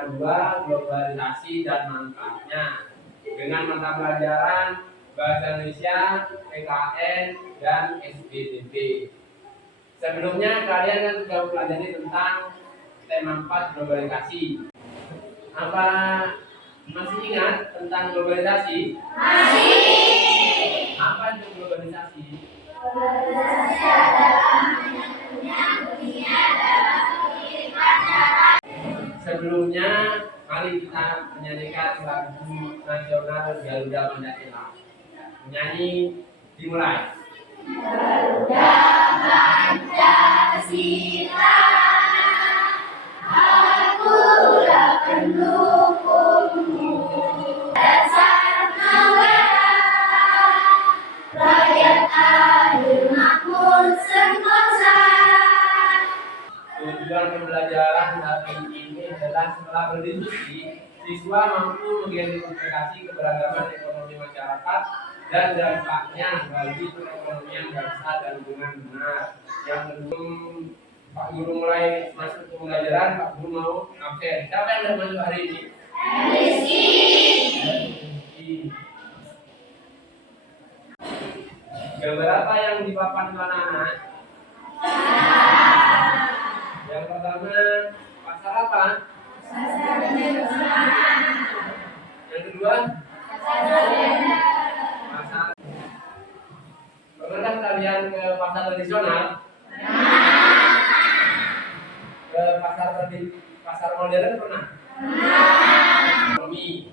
Tema 2, globalisasi dan manfaatnya, dengan mata pelajaran Bahasa Indonesia, PKN, dan SBDP. Sebelumnya kalian kan sudah pelajari tentang tema 4, globalisasi. Apa masih ingat tentang globalisasi? Masih. Apa itu globalisasi? Globalisasi adalah menyatunya dunia dalam kehidupan cara. Sebelumnya, mari kita menyanyikan lagu nasional Garuda Pancasila. Menyanyi dimulai. Garuda Pancasila, akulah pendukungmu. Dasar negara, rakyat adil makmur sentosa. Tujuan pembelajaran hari ini adalah setelah berdiskusi, siswa mampu mengidentifikasi keberagaman ekonomi masyarakat dan dampaknya bagi perekonomian bangsa dan lingkungan benar. Yang belum Pak Guru mulai masuk ke pembelajaran, Pak Guru mau absen. Siapa yang sudah masuk hari ini? Rizky. Gambar apa yang dipapan anak-anak? Yang pertama, pasar apa? Pasar tradisional. Yang kedua? Pasar. Pernah kalian ke pasar tradisional? Ke pasar modern pernah? Ekonomi.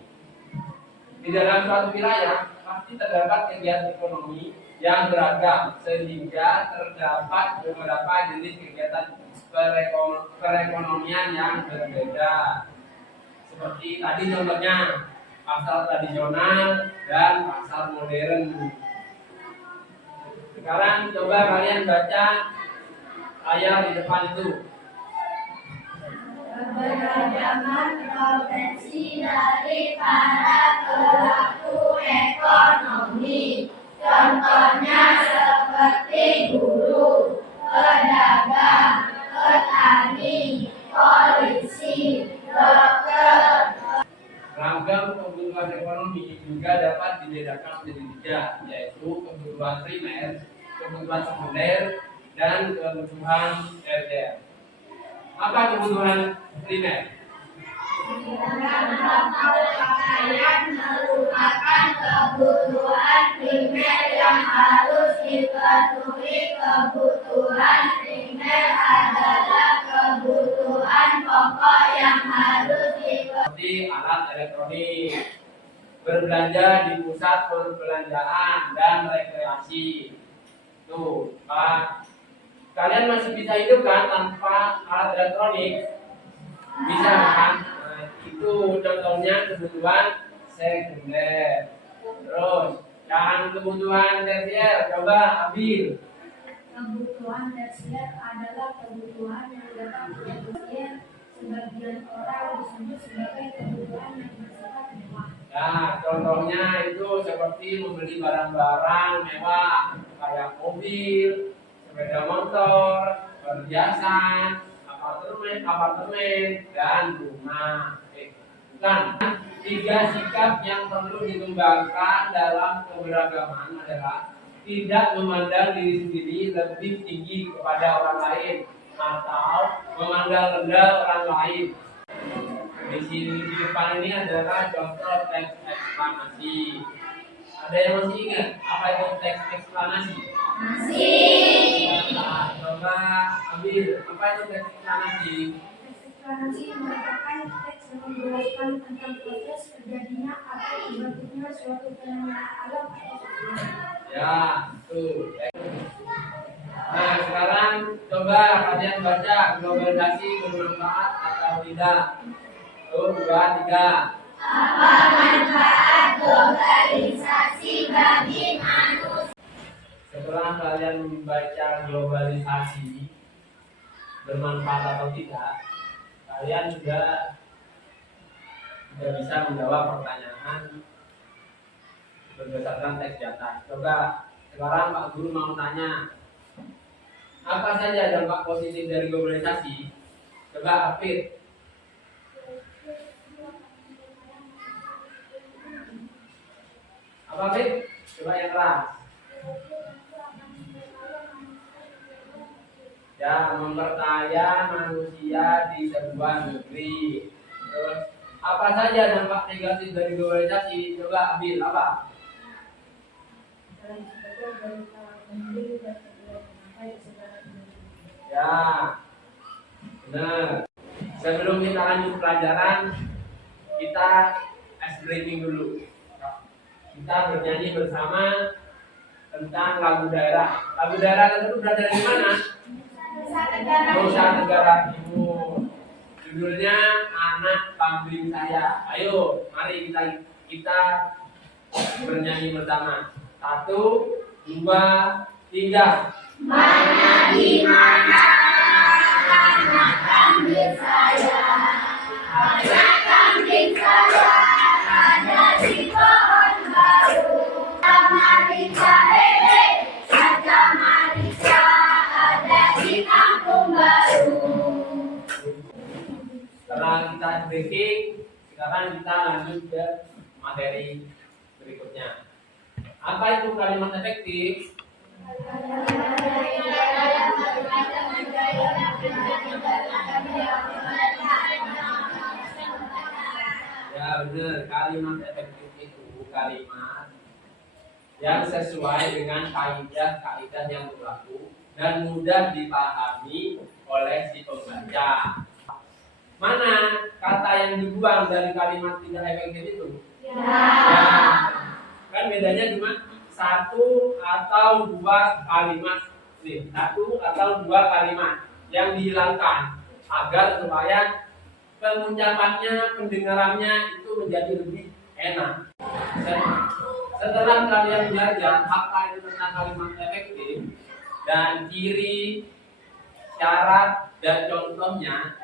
Di dalam suatu wilayah pasti terdapat kegiatan ekonomi yang beragam sehingga terdapat beberapa jenis kegiatan perekonomian yang berbeda. Seperti tadi contohnya pasar tradisional dan pasar modern. Sekarang coba kalian baca layar di depan itu. Keberagaman profesi dari para pelaku ekonomi, contohnya seperti guru, pedagang, petani, polisi, dokter. Ragam kebutuhan ekonomi juga dapat dibedakan menjadi 3, yaitu kebutuhan primer, kebutuhan sekunder, dan kebutuhan tersier. Apa kebutuhan primer? Pakaian merupakan kebutuhan primer yang harus dipenuhi. Kebutuhan primer adalah kebutuhan pokok yang harus dipenuhi. Seperti alat elektronik, berbelanja di pusat perbelanjaan dan rekreasi. Tuh, Pak. Kalian masih bisa hidup kan tanpa alat elektronik? Bisa kan? Nah, itu contohnya kebutuhan sekunder. Terus, yang kebutuhan tersier, coba ambil. Kebutuhan tersier adalah kebutuhan yang dapat tersier. Sebagian orang disebut sebagai kebutuhan yang bersifat mewah. Nah, contohnya itu seperti membeli barang-barang mewah kayak mobil, sepeda motor, perhiasan, apartemen, dan rumah. Bukan. 3 sikap yang perlu dikembangkan dalam keberagaman adalah tidak memandang diri sendiri lebih tinggi kepada orang lain atau memandang rendah orang lain. Di sini di depan ini adalah contoh teks eksplanasi. Ada yang masih ingat apa itu teks eksplanasi? Masih. Nah, coba ambil apa itu teks eksplanasi? Teks eksplanasi merupakan teks yang menjelaskan tentang proses terjadinya atau terbentuknya suatu fenomena alam atau sosial. Ya, tuh. Nah, sekarang coba kalian baca globalisasi bermanfaat atau tidak. Tuh, 2, 3. Apa manfaat globalisasi bagi manusia? Setelah kalian membaca globalisasi bermanfaat atau tidak, kalian juga bisa menjawab pertanyaan berdasarkan teks di atas. Coba sekarang Pak Guru mau tanya, apa saja dampak positif dari globalisasi? Coba Afid. Apa Bib? Coba yang keras. Ya, memperkaya manusia di sebuah negeri. Terus apa saja dampak negatif dari globalisasi? Coba Abil, apa? Ya, benar. Sebelum kita lanjut pelajaran, kita ice breaking dulu. Kita bernyanyi bersama tentang lagu daerah. Lagu daerah tersebut berasal dari mana? Nusa Tenggara Timur. Judulnya Anak Kambing Saya. Ayo, mari kita bernyanyi bersama. 1, 2, 3. Mana di mana anak kambing saya, anak kambing saya ada di pohon baru. Marica ada Marica ada di kampung baru. Setelah kita breaking, sekarang kita lanjut ke materi berikutnya. Apa itu kalimat efektif? Ya benar, kalimat efektif itu kalimat yang sesuai dengan kaidah-kaidah yang berlaku dan mudah dipahami oleh si pembaca. Mana kata yang dibuang dari kalimat tidak efektif itu? Ya. Kan bedanya cuma 1 atau 2 kalimat. Nih, 1 atau 2 kalimat yang dihilangkan agar supaya pengucapannya, pendengarannya itu menjadi lebih enak. Setelah kalian belajar apa itu tentang kalimat efektif dan ciri, syarat, dan contohnya,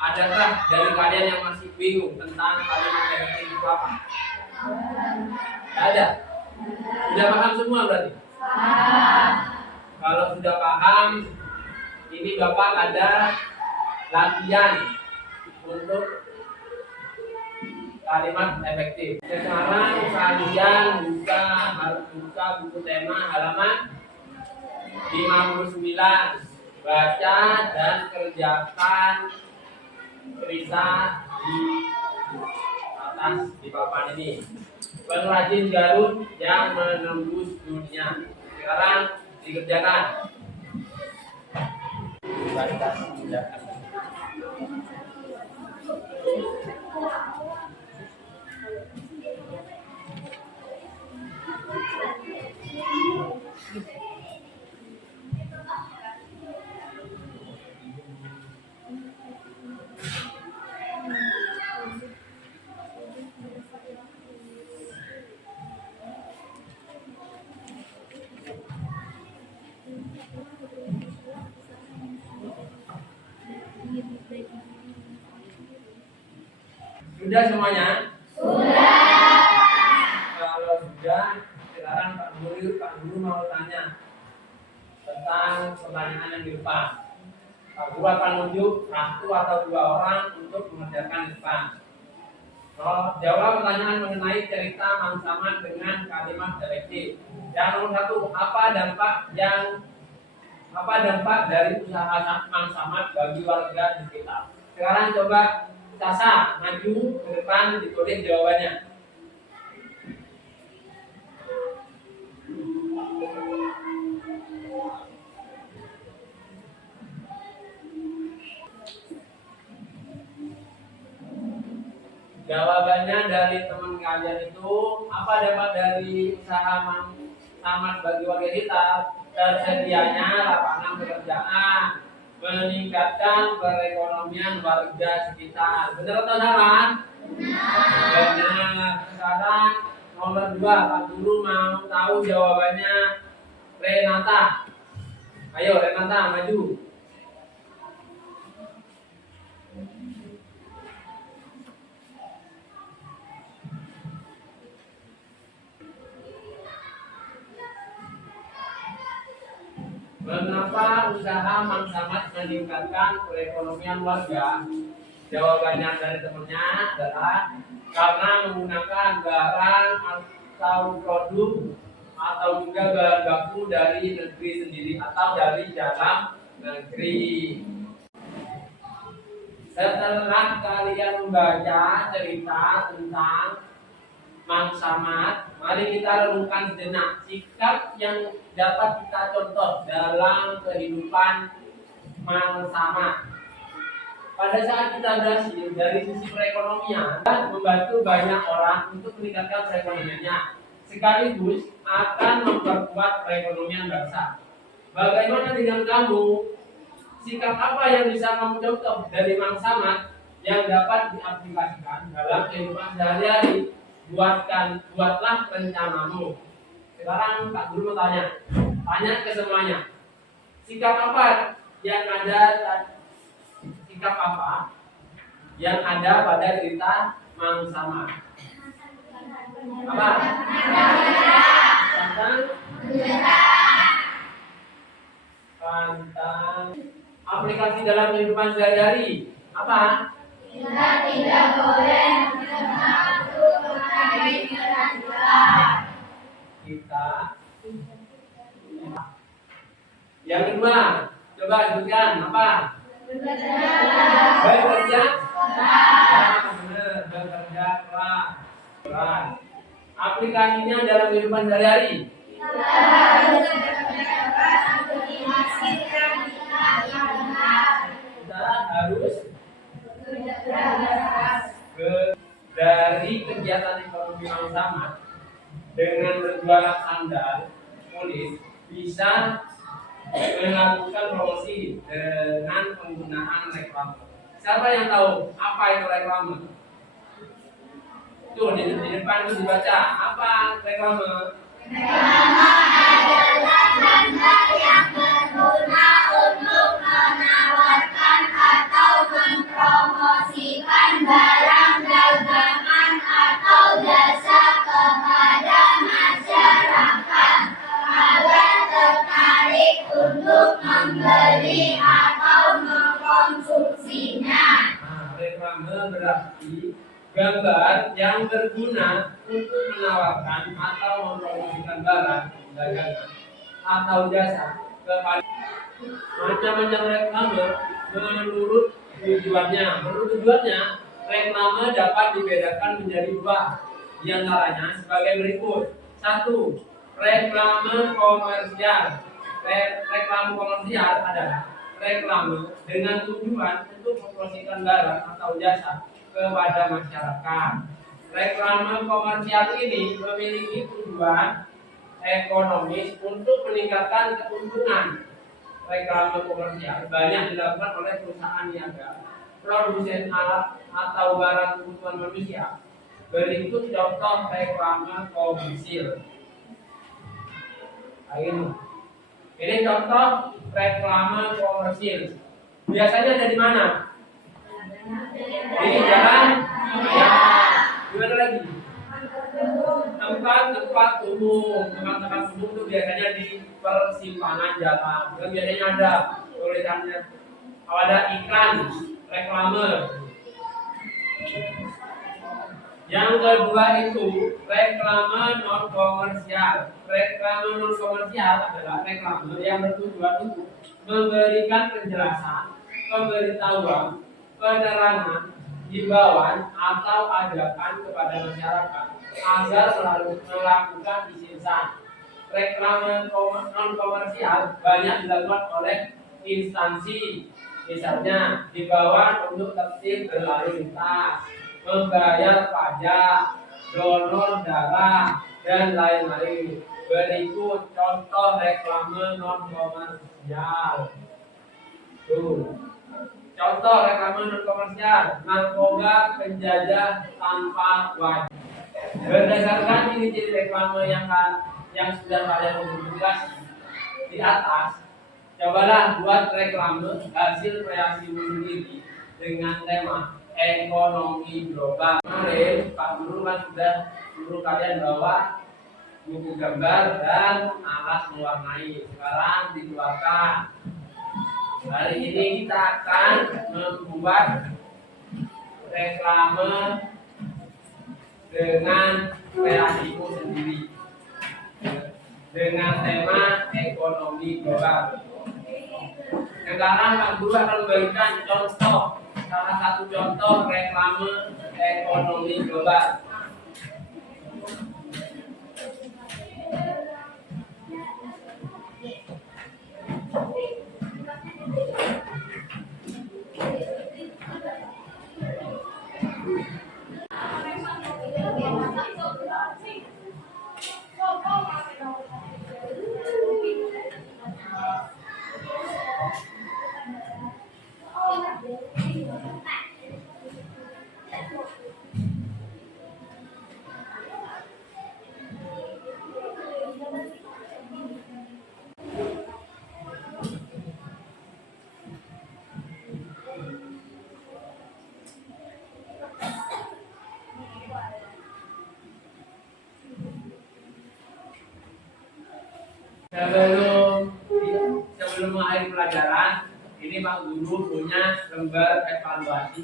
adakah dari kalian yang masih bingung tentang kalimat efektif itu apa? Tidak ada? Sudah paham semua berarti? Kalau sudah paham, ini Bapak ada latihan untuk kalimat efektif. Sekarang kalian harus buka buku tema halaman 59. Baca dan kerjakan tulisan di atas di papan ini. Pengrajin Garut yang menembus dunia. Sekarang dikerjakan. Baca kerjakan. Sudah semuanya? Sudah. Kalau sudah, sekarang Pak Guru mau tanya tentang pertanyaan yang di depan. Pak Guru akan menunjuk 1 atau 2 orang untuk mengerjakan di depan. Jawab pertanyaan mengenai cerita Mang Samad dengan kalimat efektif. Yang nomor 1, apa dampak dari usaha Mang Samad bagi warga di sekitar? Sekarang coba Sasa maju ke depan, ditulis jawabannya. Jawabannya dari teman kalian itu, apa dampak dari usaha Mang Samad bagi warga sekitar? Tersedianya lapangan pekerjaan, meningkatkan perekonomian warga sekitar. Benar atau salah? Benar. Sekarang nomor 2, Pak Guru mau tahu jawabannya Renata. Ayo Renata maju. Mengapa usaha Mang Samad meningkatkan perekonomian warga? Jawabannya dari temannya adalah karena menggunakan barang atau produk atau juga bahan baku dari negeri sendiri atau dari dalam negeri. Setelah kalian membaca cerita tentang Mang Samad, mari kita renungkan sejenak sikap yang dapat kita contoh dalam kehidupan Mang Samad. Pada saat kita berhasil dari sisi perekonomian dan membantu banyak orang untuk meningkatkan perekonomiannya, sekaligus akan memperkuat perekonomian bangsa. Bagaimana dengan kamu? Sikap apa yang bisa kamu contoh dari Mang Samad yang dapat diaplikasikan dalam kehidupan sehari-hari? Buatlah rencanamu. Sekarang Pak Guru mau tanya ke semuanya. Sikap apa yang ada pada cerita Mang Samad? Apa? Pantang. Aplikasi dalam kehidupan sehari-hari apa? Kita tidak boleh mengaku mengenai kehancuran. Kita. Yang kedua, coba sebutkan apa? Bekerja. Benar, bekerja keras. Aplikasinya dalam kehidupan sehari-hari. Kita harus bekerja keras untuk menghasilkan nilai yang benar. Kita harus Bekerja keras. dari kegiatan ekonomi Mang Samad dengan berjualan sandal kulit bisa melakukan promosi dengan penggunaan reklame. Siapa yang tahu apa itu reklame? Tuh di depan itu dibaca apa reklame? Reklame adalah tanda yang berguna untuk menawarkan atau mempromosikan barang dagangan atau jasa kepada masyarakat agar tertarik untuk membeli atau mengkonsumsinya. Reklame berarti gambar yang berguna untuk menawarkan atau mempromosikan barang dagangan atau jasa kepada macam-macam reklame menurut tujuannya. Reklame dapat dibedakan menjadi dua, di antaranya sebagai berikut. 1. Reklame komersial. Reklame komersial adalah reklame dengan tujuan untuk mempromosikan barang atau jasa kepada masyarakat. Reklame komersial ini memiliki tujuan ekonomis untuk meningkatkan keuntungan. Reklame komersial banyak dilakukan oleh perusahaan niaga, produsen alat atau barang kebutuhan manusia. Berikut contoh reklame komersial. Ini contoh reklame komersial. Biasanya ada di mana? Di jalan raya. Gimana lagi? Tempat umum. Tempat umum itu biasanya di persimpangan jalan. Dan biasanya ada tulisannya. Kalau ada iklan reklame. Yang kedua itu reklame non komersial. Reklame non komersial adalah reklame yang bertujuan untuk memberikan penjelasan, pemberitahuan, penerangan, himbauan atau ajakan kepada masyarakat agar melakukan istighfar. Reklame non komersial banyak dilakukan oleh instansi, misalnya himbauan untuk tertib berlalu lintas, membayar pajak, donor darah, dan lain-lain. Berikut contoh reklame non komersial. Contoh reklame non komersial: narkoba penjajah tanpa wajib. Berdasarkan ciri-ciri reklame yang sudah kalian publikasi di atas, cobalah buat reklame hasil kreasimu sendiri dengan tema ekonomi global. Kemarin Pak Guru kan sudah suruh kalian bawa buku gambar dan alat mewarnai. Sekarang dikeluarkan. Hari ini kita akan membuat reklame dengan kreasimu sendiri dengan tema ekonomi global. Sekarang Pak Guru akan memberikan contoh, salah satu contoh reklame ekonomi global. Sebelum mengakhiri pelajaran, ini Pak Guru punya lembar evaluasi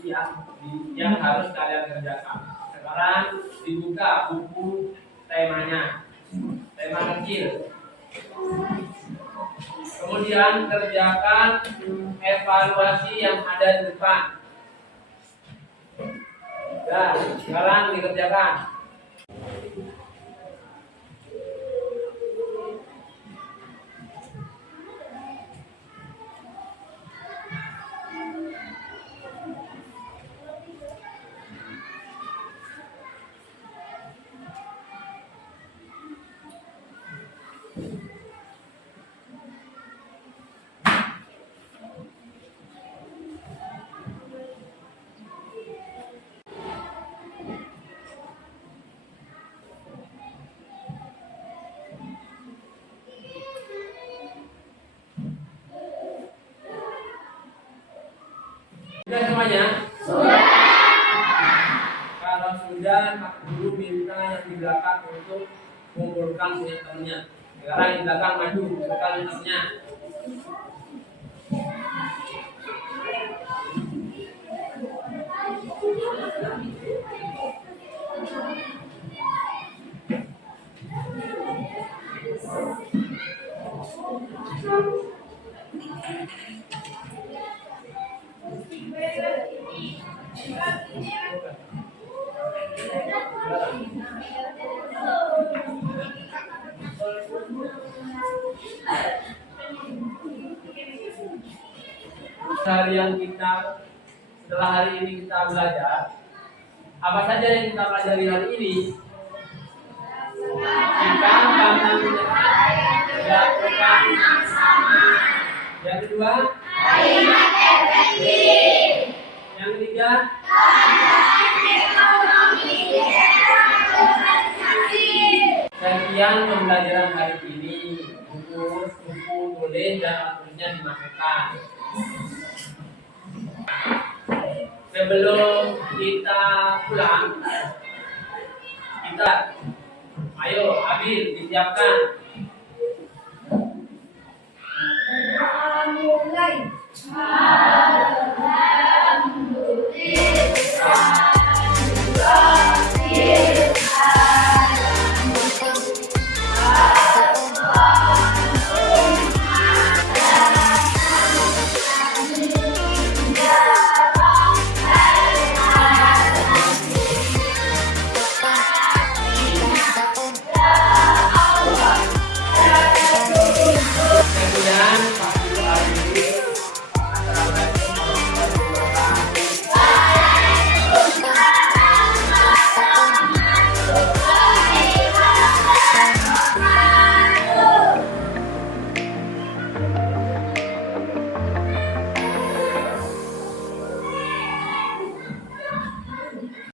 yang harus kalian kerjakan. Sekarang dibuka buku temanya, tema kecil. Kemudian kerjakan evaluasi yang ada di depan. Nah, sekarang dikerjakan. Sudah semuanya? Sudah. Kalau sudah, Pak Guru minta yang di belakang untuk mengumpulkan senjatanya. Sekarang di belakang maju, kumpulkan senjatanya. Harian kita setelah hari ini kita belajar, apa saja yang kita pelajari hari ini? Kita pantang menyerah, lakukan sama. Yang kedua, kalimat efektif. Yang ketiga, ekonomi organisasi. Sekian pembelajaran hari ini. Buku tulis dan tulisnya dimasukkan. Sebelum kita pulang, ayo Abil disiapkan. Mulai.